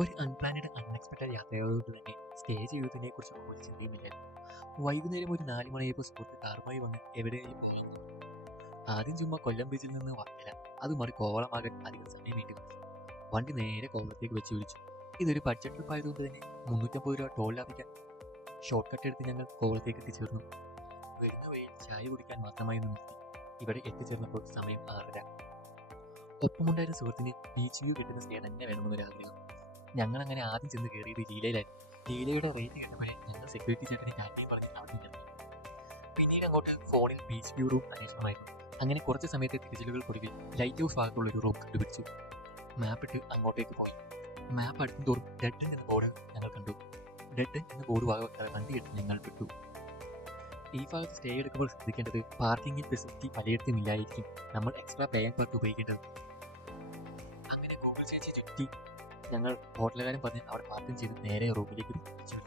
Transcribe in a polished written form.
ഒരു അൺഎക്സ്പെക്റ്റഡ് യാത്രയായതുകൊണ്ട് തന്നെ സ്റ്റേ ചെയ്തതിനെ കുറിച്ച് ഒരു ചിന്തയുമില്ലായിരുന്നു. വൈകുന്നേരം ഒരു 4 മണിയായപ്പോൾ സുഹൃത്ത് കാറുമായി വന്ന് എവിടെയും പറയുന്നു. ആദ്യം ചുമ്മാ കൊല്ലം ബീച്ചിൽ നിന്ന് വർക്കല, അത് മറി കോവളമാകാൻ അധികം സമയം വേണ്ടി വന്നു. വണ്ടി നേരെ കോവളത്തേക്ക് വെച്ച് പിടിച്ചു. ഇതൊരു ബഡ്ജറ്റ് ട്രിപ്പ് ആയതുകൊണ്ട് തന്നെ 350 രൂപ ടോൾ ലാഭിക്കാൻ ഷോർട്ട് കട്ട് എടുത്ത് ഞങ്ങൾ കോവളത്തേക്ക് എത്തിച്ചേർന്നു. വരുന്ന വഴിയിൽ ചായ കുടിക്കാൻ മാത്രമായി നിർത്തി. ഇവിടെ എത്തിച്ചേർന്നപ്പോൾ സമയം 6:30. ഒപ്പമുണ്ടായിരുന്ന സുഹൃത്തിന് ബീച്ച് വ്യൂ കിട്ടുന്ന സ്റ്റേ തന്നെ വേണമെന്നൊരാഗ്രഹം. ഞങ്ങൾ അങ്ങനെ ആദ്യം ചെന്ന് കയറിയത് ലീലയിലായിരുന്നു. ലീലയുടെ റേറ്റ് കേട്ടപ്പോഴേ ഞങ്ങൾ സെക്യൂരിറ്റി ചേട്ടനെ ടാറ്റയിൽ പറഞ്ഞ് അവിടെ നിന്ന് ഇറങ്ങി. പിന്നീട് അങ്ങോട്ട് ഫോണിൽ ബീച്ച് വ്യൂ റൂം അന്വേഷണമായിരുന്നു. അങ്ങനെ കുറച്ച് സമയത്തെ തിരച്ചിലുകൾ കൊടുവിൽ ലൈറ്റ് ഹൗസ് ഭാഗത്തുള്ള ഒരു റൂം കണ്ടുപിടിച്ചു. മാപ്പ് ഇട്ട് അങ്ങോട്ടേക്ക് പോയി. മാപ്പ് അടുത്തും തോറും ഡെഡ് എൻഡ് എന്ന ബോർഡ് ഞങ്ങൾ കണ്ടു. ഡെഡ് എൻഡ് എന്ന ബോർഡ് ഭാഗത്ത് വണ്ടി എടുത്ത് ഞങ്ങൾ വിട്ടു. ഈ ഭാഗത്ത് സ്റ്റേ എടുക്കുമ്പോൾ ശ്രദ്ധിക്കേണ്ടത് പാർക്കിംഗിൽ ഫെസിലിറ്റി പലയിടത്തും ഇല്ലായിരിക്കും. നമ്മൾ എക്സ്ട്രാ പേ ആൻഡ് പാർക്ക് ഉപയോഗിക്കേണ്ടത്. അങ്ങനെ ഗൂഗിൾ ചേച്ചി ചുറ്റി ഞങ്ങൾ ഹോട്ടലുകാരൻ പറഞ്ഞ് അവിടെ പാർക്കിംഗ് ചെയ്ത് നേരെ റൂമിലേക്ക് തിരിച്ചു.